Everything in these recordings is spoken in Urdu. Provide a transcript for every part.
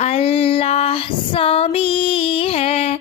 اللہ سمیع ہے،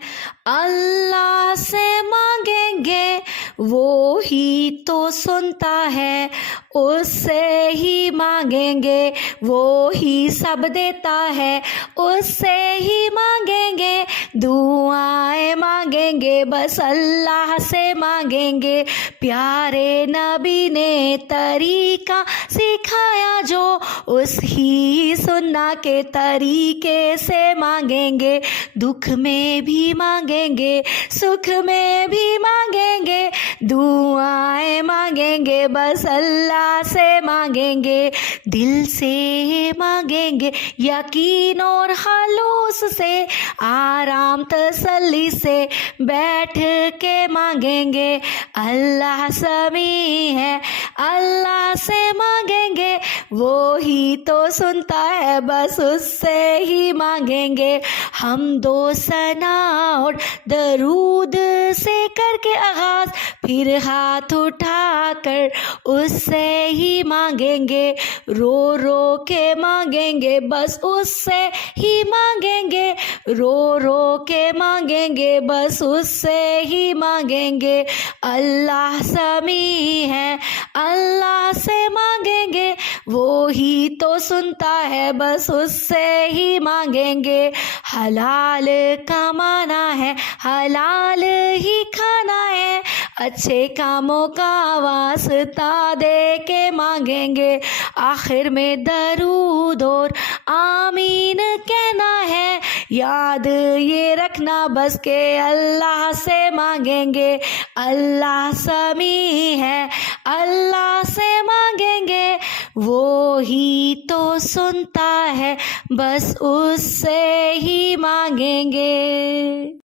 اللہ سے مانگیں گے وہی تو سنتا ہے، اس سے ہی مانگیں گے وہی سب دیتا ہے، اس سے ہی مانگیں گے دعائیں مانگیں گے بس اللہ سے مانگیں گے۔ پیارے نبی نے طریقہ سکھایا جو، اس ہی سننا کے طریقے سے مانگیں گے، دکھ میں بھی مانگیں گے سکھ میں بھی مانگیں گے، دعائیں مانگیں گے بس اللہ سے مانگیں گے، دل سے مانگیں گے یقین اور خلوص سے، آرام تسلی سے بیٹھ کے مانگیں گے۔ اللہ سمیع ہے، اللہ سے مانگیں گے وہی تو سنتا ہے بس اس سے ہی مانگیں گے۔ حمد و ثنا اور درود سے کر کے آغاز، پھر ہاتھ اٹھا کر اس سے ہی مانگیں گے، رو رو کے مانگیں گے بس اس سے ہی مانگیں گے، رو رو کے مانگیں گے بس اس سے ہی مانگیں گے۔ اللہ سمیع ہے، اللہ سے مانگیں گے وہی تو سنتا ہے بس اس سے ہی مانگیں گے۔ حلال کمانا ہے، حلال ہی کھانا ہے، اچھے کاموں کا واسطہ دے کے مانگیں گے، آخر میں درود اور آمین کہنا ہے، یاد یہ رکھنا بس کہ اللہ سے مانگیں گے۔ اللہ سمیع ہے، اللہ سے مانگیں گے وہی تو سنتا ہے بس اس سے ہی مانگیں گے۔